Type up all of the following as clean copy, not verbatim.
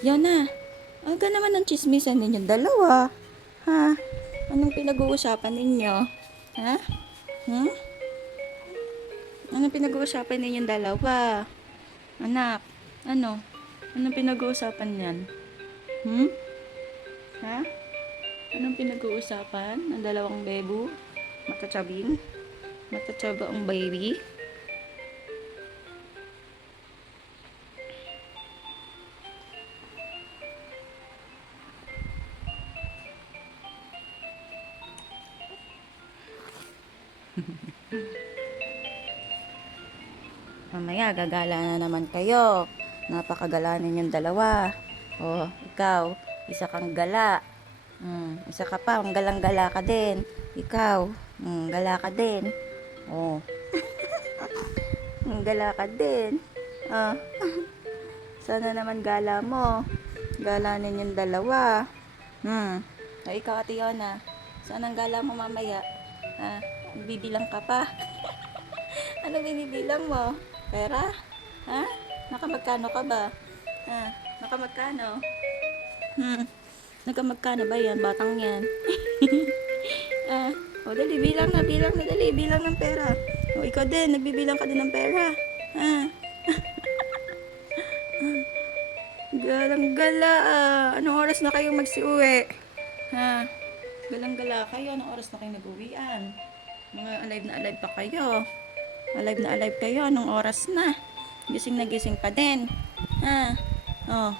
Yan na. Aga naman ang chismisan ninyong dalawa. Ha? Anong pinag-uusapan ninyo? Ha? Hmm? Anong pinag-uusapan ninyong dalawa? Anak, ano? Anong pinag-uusapan niyan? Hmm? Ha? Anong pinag-uusapan ng dalawang bebo? Matatsabing? Matatsaba ang baby? Mamaya, gagala na naman kayo. Napakagala ninyong dalawa. Oh, ikaw, isa kang gala. Isa ka pa, ang galang-gala ka din. Ikaw, gala ka din. Oh, ang gala ka din. Ah, sana naman gala mo. Gala ninyong dalawa. Ikaw, Ate Yona, saan ang gala mo mamaya? Bibilang ka pa. Ano binibilang mo? Pera? Ha? Nakamagkano ka ba? Ha? Nakamagkano? Nakamagkano ba yan? Batang yan. Dali, bilang na, dali, bilang ng pera. Ikaw din, nagbibilang ka din ng pera. Galang-gala Anong oras na kayo magsiuwi? Ha? Galang-gala kayo, anong oras na kayo nag-uwian? Mga alive na alive pa kayo. Alive na alive kayo, anong oras na? Gising na gising pa din. Ha? Oh.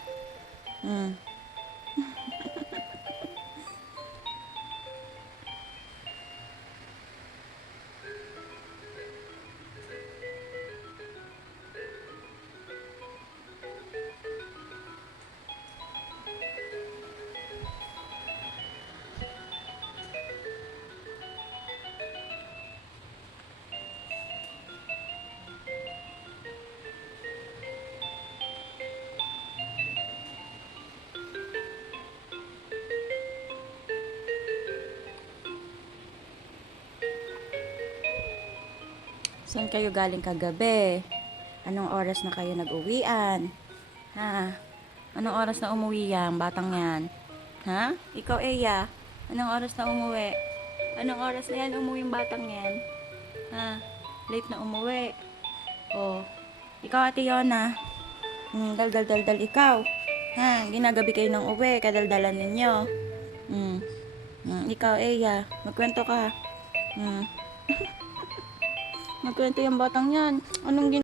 Saan kayo galing kagabi? Anong oras na kayo nag-uwian? Ha? Anong oras na umuwi yan, batang yan? Ha? Ikaw, Eya? Anong oras na umuwi? Anong oras na yan umuwi yung batang yan? Ha? Late na umuwi. Oh. Ikaw, Ate Yona? Dal ikaw. Ha? Ginagabi kayo ng uwi, kadaldalan ninyo. Ikaw, Eya, magkwento ka. Magkwento yung batang yan. Anong